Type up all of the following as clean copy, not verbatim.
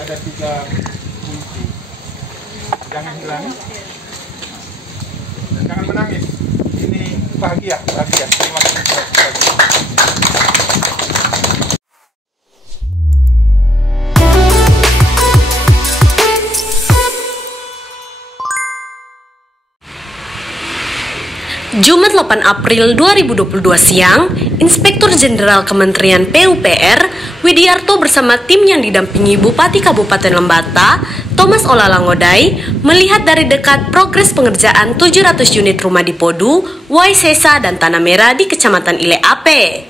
ada 3 kunci. Jangan hilang dan jangan menangis. Ini bahagia. Terima kasih. Jumat 8 April 2022 siang, Inspektur Jenderal Kementerian PUPR, Widiarto bersama tim yang didampingi Bupati Kabupaten Lembata, Thomas Olalangodai, melihat dari dekat progres pengerjaan 700 unit rumah di Podu, Waisesa, dan Tanah Merah di Kecamatan Ile Ape.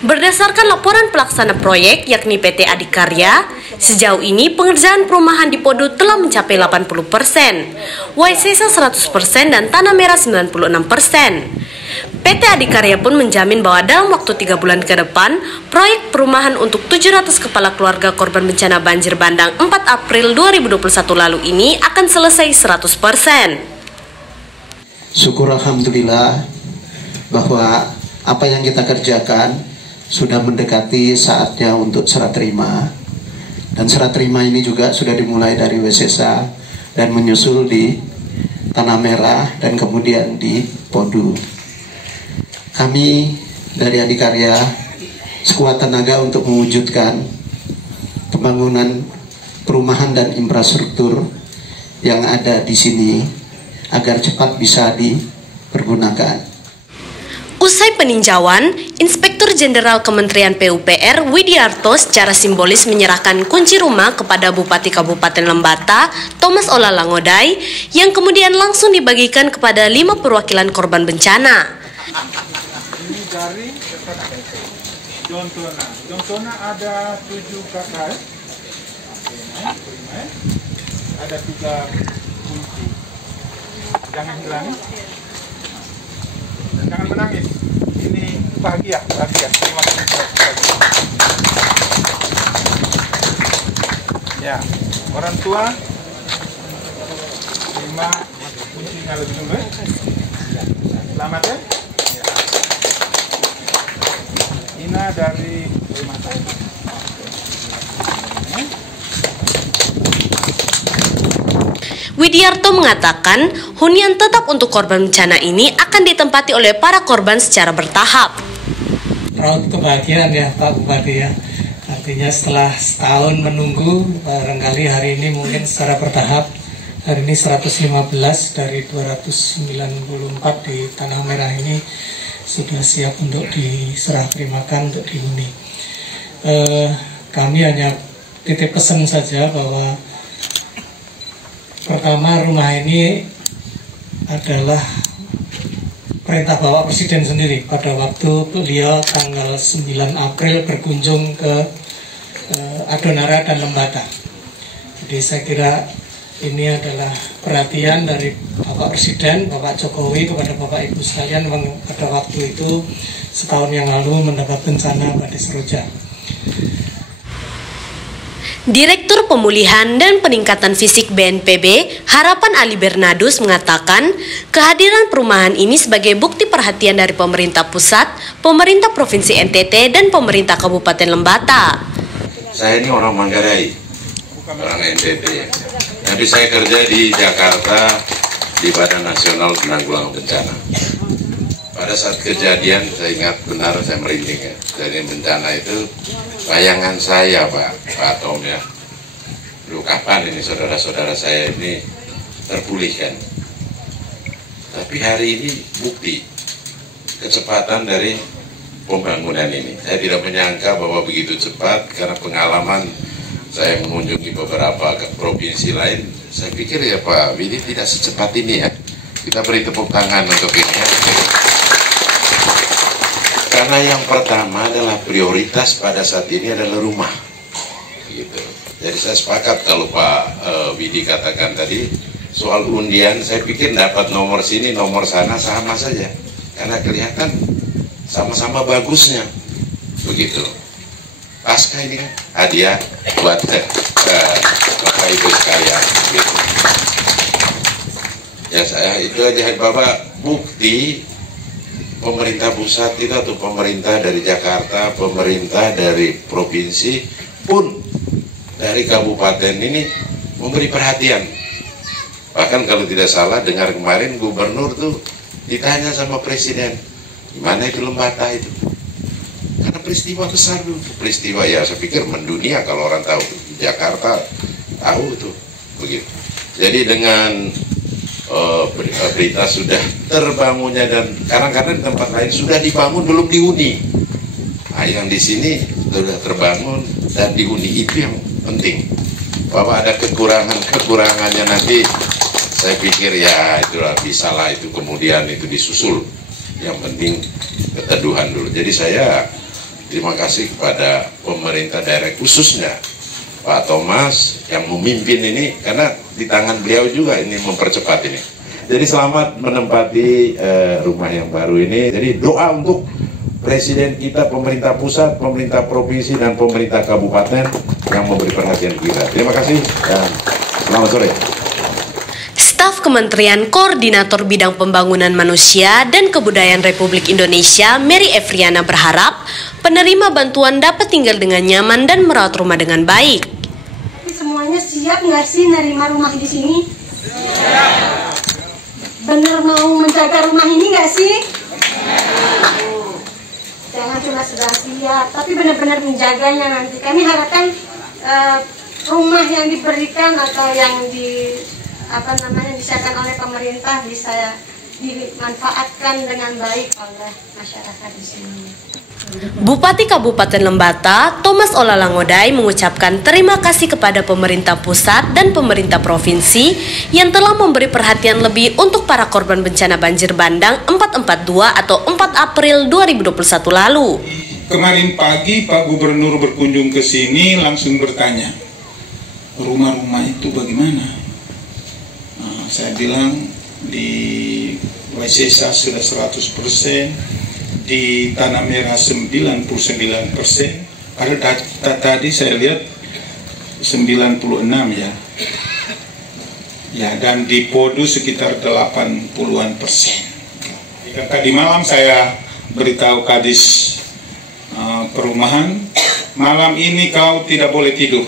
Berdasarkan laporan pelaksana proyek yakni PT Adikarya, sejauh ini pengerjaan perumahan di Podu telah mencapai 80%, Waisesa 100% dan Tanah Merah 96%. PT Adikarya pun menjamin bahwa dalam waktu 3 bulan ke depan, proyek perumahan untuk 700 kepala keluarga korban bencana banjir bandang 4 April 2021 lalu ini akan selesai 100%. Syukur alhamdulillah bahwa apa yang kita kerjakan sudah mendekati saatnya untuk serah terima, dan serah terima ini juga sudah dimulai dari Waisesa dan menyusul di Tanah Merah dan kemudian di Podu. Kami dari Adikarya sekuat tenaga untuk mewujudkan pembangunan perumahan dan infrastruktur yang ada di sini agar cepat bisa dipergunakan. Usai peninjauan, Inspektur Jenderal Kementerian PUPR Widiarto secara simbolis menyerahkan kunci rumah kepada Bupati Kabupaten Lembata, Thomas Olalangodai, yang kemudian langsung dibagikan kepada 5 perwakilan korban bencana. Ini dari Jontona ada 7 kakak. Ada 3 kunci. Jangan hilang dan jangan menangis. Ini bahagia. Terima kasih. Ya, orang tua 5 kuncinya lebih dulu. Selamat ya. Ina dari Kalimantan. Widiarto mengatakan hunian tetap untuk korban bencana ini akan ditempati oleh para korban secara bertahap. Raut kebahagiaan ya Pak Bupati ya. Artinya setelah setahun menunggu, barangkali hari ini mungkin secara bertahap. Hari ini 115 dari 294 di Tanah Merah ini sudah siap untuk diserah terimakan untuk dihuni. Kami hanya titip pesan saja bahwa pertama, rumah ini adalah perintah Bapak Presiden sendiri pada waktu beliau tanggal 9 April berkunjung ke Adonara dan Lembata. Jadi saya kira ini adalah perhatian dari Bapak Presiden, Bapak Jokowi kepada Bapak Ibu sekalian yang pada waktu itu setahun yang lalu mendapat bencana badai Seroja. Direktur Pemulihan dan Peningkatan Fisik BNPB, Harapan Ali Bernadus mengatakan kehadiran perumahan ini sebagai bukti perhatian dari pemerintah pusat, pemerintah Provinsi NTT, dan pemerintah Kabupaten Lembata. Saya ini orang Manggarai, orang NTT. Tapi saya kerja di Jakarta di Badan Nasional Penanggulangan Bencana. Pada saat kejadian, saya ingat benar, saya merinding ya. Dari bencana itu, bayangan saya Pak Tom ya, dulu kapan ini saudara-saudara saya ini terpulihkan. Tapi hari ini bukti kecepatan dari pembangunan ini. Saya tidak menyangka bahwa begitu cepat, karena pengalaman saya mengunjungi beberapa provinsi lain. Saya pikir ya Pak Widi tidak secepat ini ya. Kita beri tepuk tangan untuk ini ya. Karena yang pertama adalah prioritas pada saat ini adalah rumah, gitu. Jadi saya sepakat kalau Pak Widi katakan tadi soal undian, saya pikir dapat nomor sini, nomor sana sama saja, karena kelihatan sama-sama bagusnya, begitu. Pasca ini kan hadiah buat Bapak Ibu sekalian, gitu. Ya saya itu aja Bapak bukti. Pemerintah pusat itu atau pemerintah dari Jakarta, pemerintah dari provinsi pun dari kabupaten ini memberi perhatian. Bahkan kalau tidak salah dengar kemarin gubernur tuh ditanya sama presiden, gimana itu Lembata itu? Karena peristiwa besar dulu, peristiwa ya saya pikir mendunia kalau orang tahu. Di Jakarta tahu tuh begitu. Jadi dengan berita sudah terbangunnya dan kadang-kadang di tempat lain sudah dibangun belum dihuni. Nah, yang di sini sudah terbangun dan dihuni, itu yang penting. Bahwa ada kekurangannya nanti saya pikir ya itulah bisalah itu kemudian itu disusul. Yang penting keteduhan dulu. Jadi saya terima kasih kepada pemerintah daerah khususnya Pak Thomas yang memimpin ini, karena di tangan beliau juga ini mempercepat ini. Jadi selamat menempati rumah yang baru ini. Jadi doa untuk presiden kita, pemerintah pusat, pemerintah provinsi, dan pemerintah kabupaten yang memberi perhatian kita. Terima kasih dan selamat sore. Staf Kementerian Koordinator Bidang Pembangunan Manusia dan Kebudayaan Republik Indonesia, Mary Evriana, berharap penerima bantuan dapat tinggal dengan nyaman dan merawat rumah dengan baik. Semuanya siap nggak sih nerima rumah di sini? Siap. Bener mau menjaga rumah ini nggak sih? Jangan cuma sudah siap, tapi benar-benar menjaganya nanti. Kami harapkan rumah yang diberikan atau yang disiapkan oleh pemerintah bisa dimanfaatkan dengan baik oleh masyarakat di sini. Bupati Kabupaten Lembata, Thomas Olalangodai, mengucapkan terima kasih kepada pemerintah pusat dan pemerintah provinsi yang telah memberi perhatian lebih untuk para korban bencana banjir bandang 442 atau 4 April 2021 lalu. Kemarin pagi Pak Gubernur berkunjung ke sini langsung bertanya, rumah-rumah itu bagaimana? Nah, saya bilang di Waisesa sudah 100%, di Tanah Merah 99%, ada data tadi saya lihat 96 ya. Ya, dan di Podu sekitar 80-an persen. Tadi malam saya beritahu Kadis Perumahan, malam ini kau tidak boleh tidur.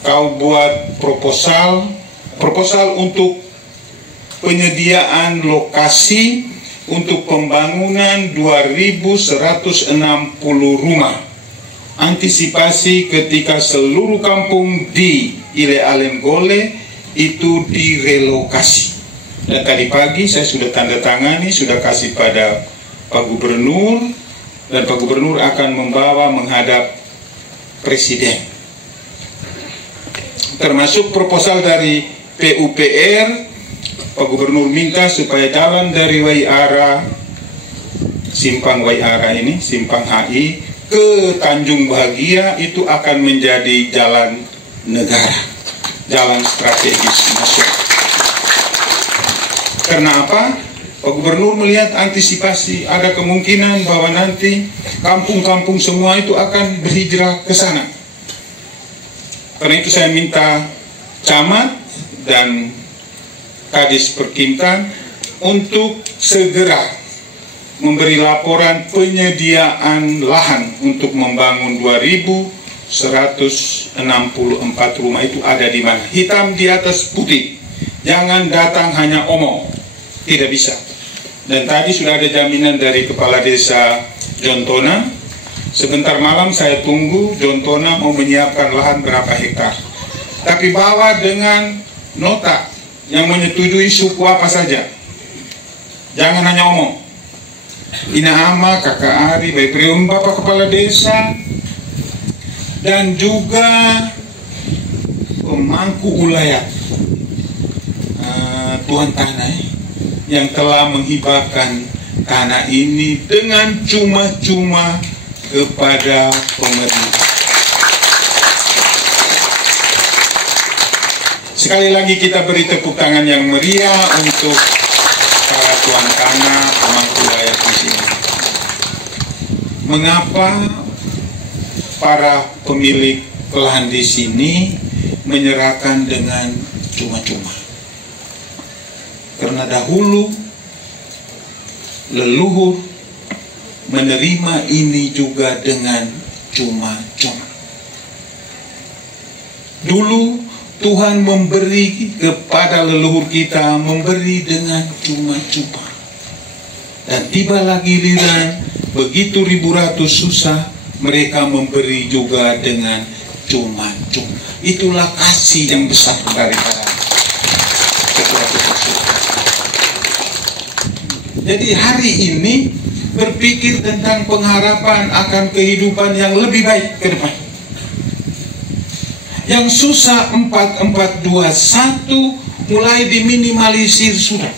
Kau buat proposal untuk penyediaan lokasi untuk pembangunan 2.160 rumah. Antisipasi ketika seluruh kampung di Ile Alenggole itu direlokasi. Dan tadi pagi saya sudah tanda tangani, sudah kasih pada Pak Gubernur, dan Pak Gubernur akan membawa menghadap Presiden. Termasuk proposal dari PUPR, Pak Gubernur minta supaya jalan dari Waiara, Simpang Waiara ini, Simpang HI, ke Tanjung Bahagia itu akan menjadi jalan negara, jalan strategis nasional. Karena apa? Pak Gubernur melihat antisipasi, ada kemungkinan bahwa nanti kampung-kampung semua itu akan berhijrah ke sana. Karena itu saya minta camat dan Kadis Perkintan untuk segera memberi laporan penyediaan lahan untuk membangun 2.164 rumah. Itu ada di mana? Hitam di atas putih. Jangan datang hanya omong, tidak bisa. Dan tadi sudah ada jaminan dari Kepala Desa Jontona. Sebentar malam saya tunggu Jontona mau menyiapkan lahan berapa hektar. Tapi bawa dengan nota yang menyetujui suku apa saja. Jangan hanya omong. Ina Ama, Kakak Ari, Baik Prium, Bapak Kepala Desa, dan juga pemangku ulayat Tuan Tanah yang telah menghibahkan tanah ini dengan cuma-cuma kepada pemerintah. Sekali lagi kita beri tepuk tangan yang meriah untuk para tuan tanah, pemangku ulayat di sini. Mengapa para pemilik lahan di sini menyerahkan dengan cuma-cuma? Karena dahulu leluhur menerima ini juga dengan cuma-cuma. Dulu Tuhan memberi kepada leluhur kita, memberi dengan cuma-cuma. Dan tiba lagi giliran, begitu ribu ratus susah, mereka memberi juga dengan cuma-cuma. Itulah kasih yang besar daripada ketua-ketua surga. Jadi hari ini berpikir tentang pengharapan akan kehidupan yang lebih baik ke depan. Yang susah 4421 mulai diminimalisir sudah.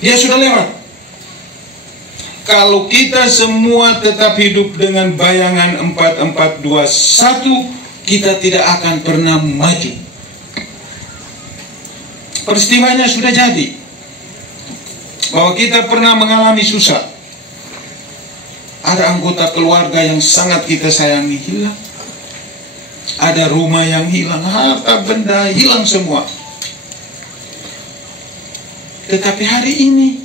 Dia sudah lewat. Kalau kita semua tetap hidup dengan bayangan 4421, kita tidak akan pernah maju. Peristiwanya sudah jadi. Bahwa kita pernah mengalami susah. Ada anggota keluarga yang sangat kita sayangi hilang. Ada rumah yang hilang, harta benda hilang semua. Tetapi hari ini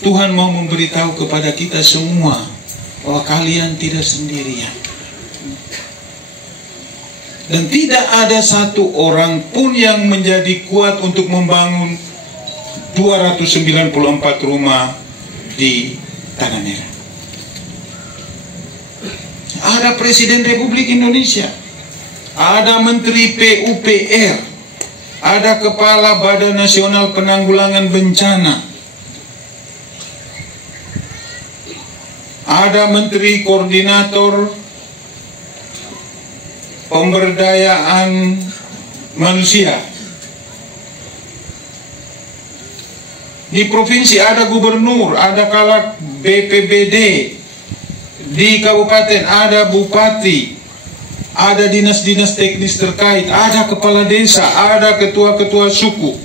Tuhan mau memberitahu kepada kita semua bahwa kalian tidak sendirian. Dan tidak ada satu orang pun yang menjadi kuat untuk membangun 294 rumah di Tanah Merah. Ada Presiden Republik Indonesia, ada Menteri PUPR, ada Kepala Badan Nasional Penanggulangan Bencana, ada Menteri Koordinator Pemberdayaan Manusia. Di provinsi ada gubernur, ada kepala BPBD, di kabupaten ada bupati, ada dinas-dinas teknis terkait, ada kepala desa, ada ketua-ketua suku.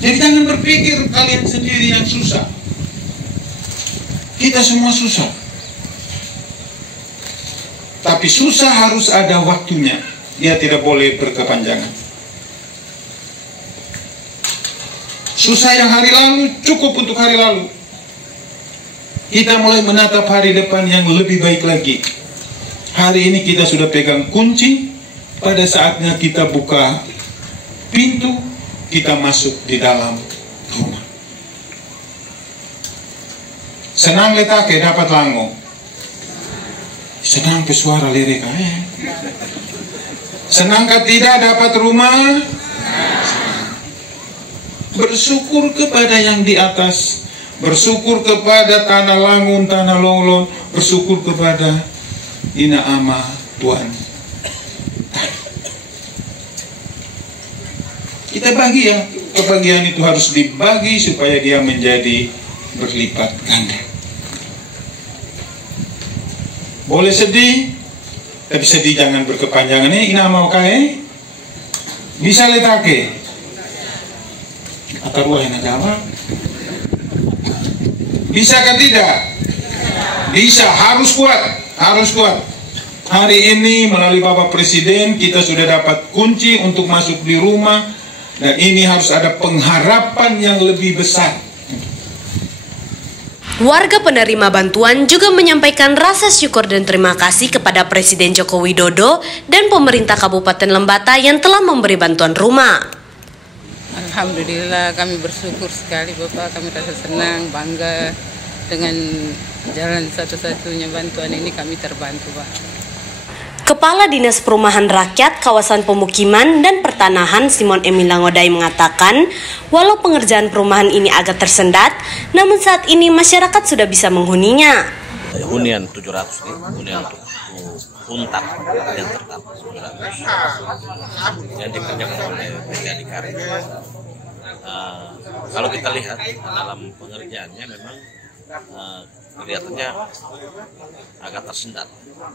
Jadi jangan berpikir kalian sendiri yang susah. Kita semua susah. Tapi susah harus ada waktunya. Dia tidak boleh berkepanjangan. Susah yang hari lalu cukup untuk hari lalu. Kita mulai menatap hari depan yang lebih baik lagi. Hari ini kita sudah pegang kunci. Pada saatnya kita buka pintu, kita masuk di dalam rumah. Senang letake dapat lango. Senang pesuara lirik. Senangkah tidak dapat rumah? Bersyukur kepada yang di atas, bersyukur kepada tanah Langun, tanah Longlon, bersyukur kepada Ina Ama Tuhan. Kita bagi ya, kebahagiaan itu harus dibagi supaya dia menjadi berlipat ganda. Boleh sedih, tapi sedih jangan berkepanjangan. Ina mau kae, bisa letake. Atau ruah yang agama. Bisa kan tidak? Bisa, harus kuat, harus kuat. Hari ini melalui Bapak Presiden kita sudah dapat kunci untuk masuk di rumah. Dan ini harus ada pengharapan yang lebih besar. Warga penerima bantuan juga menyampaikan rasa syukur dan terima kasih kepada Presiden Joko Widodo dan pemerintah Kabupaten Lembata yang telah memberi bantuan rumah. Alhamdulillah, kami bersyukur sekali Bapak, kami rasa senang, bangga dengan jalan satu-satunya bantuan ini kami terbantu Pak. Kepala Dinas Perumahan Rakyat, Kawasan Pemukiman dan Pertanahan Simon Emil Langodai mengatakan, walau pengerjaan perumahan ini agak tersendat, namun saat ini masyarakat sudah bisa menghuninya. Hunian 700 nih, hunian untuk untak yang tetap 700 yang dikerjakan oleh PT Adhikar. Kalau kita lihat dalam pengerjaannya memang kelihatannya agak tersendat,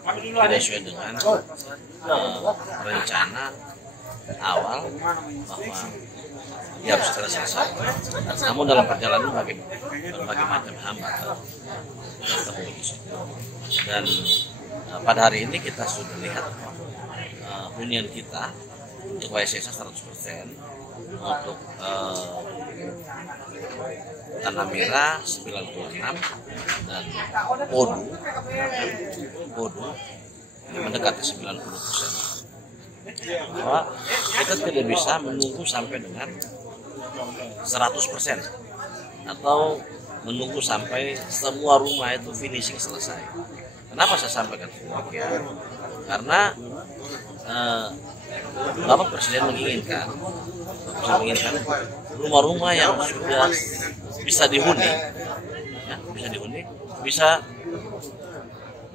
tidak sesuai dengan rencana awal bahwa dia harus selesai. Namun dalam perjalanan berbagai macam hambatan ketemu di situ. Dan pada hari ini kita sudah lihat hunian kita untuk YSSA 100%, untuk Tanah Merah 96 dan Podu mendekati 90%. Bahwa kita tidak bisa menunggu sampai dengan 100% atau menunggu sampai semua rumah itu finishing selesai. Kenapa saya sampaikan demikian? Karena Bapak Presiden menginginkan rumah-rumah yang sudah bisa dihuni, bisa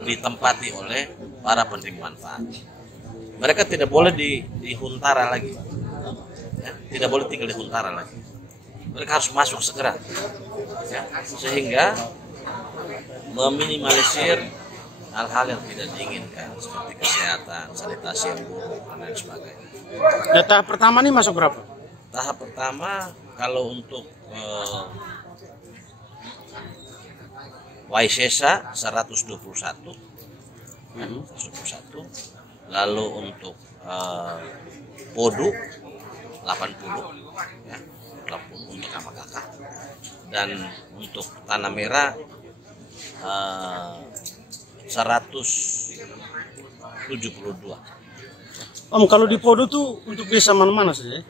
ditempati oleh para penerima manfaat. Mereka tidak boleh di huntara lagi, ya, tidak boleh tinggal di huntara lagi. Mereka harus masuk segera, ya, sehingga meminimalisir hal-hal yang tidak diinginkan seperti kesehatan, sanitasi yang buruk dan lain sebagainya. Nah, tahap pertama ini masuk berapa? Tahap pertama kalau untuk Waisesa 121, ya, 121. Lalu untuk Podu 80, ya, 80 untuk Amakaka, dan untuk Tanah Merah 172. Om, kalau di Podo tuh untuk desa mana-mana saja?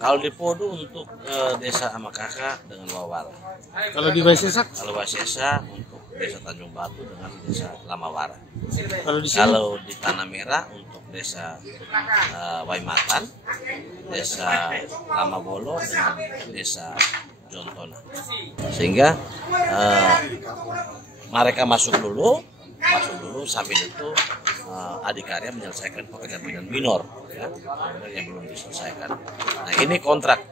Kalau di Podo untuk desa Amakaka dengan Wawala. Kalau di Waisesa? Kalau Waisesa untuk desa Tanjung Batu dengan desa Lamawara. Kalau di sini? Kalau di Tanah Merah untuk desa Waimatan, desa Lamabolo dengan desa Jontona. Sehingga mereka masuk dulu sambil itu Adikarya menyelesaikan pekerjaan minor, ya, yang belum diselesaikan. Nah, ini kontrak.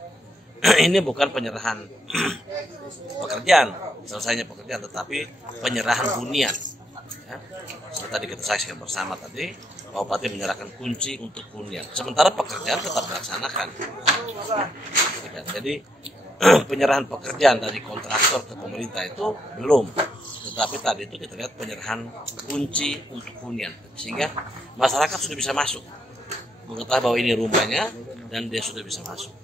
Ini bukan penyerahan pekerjaan, selesainya pekerjaan, tetapi penyerahan hunian. Ya. Seperti tadi kita saksikan bersama tadi, Pak Bupati menyerahkan kunci untuk hunian. Sementara pekerjaan tetap dilaksanakan. Jadi penyerahan pekerjaan dari kontraktor ke pemerintah itu belum. Tetapi tadi itu kita lihat penyerahan kunci untuk hunian. Sehingga masyarakat sudah bisa masuk, mengetahui bahwa ini rumahnya dan dia sudah bisa masuk.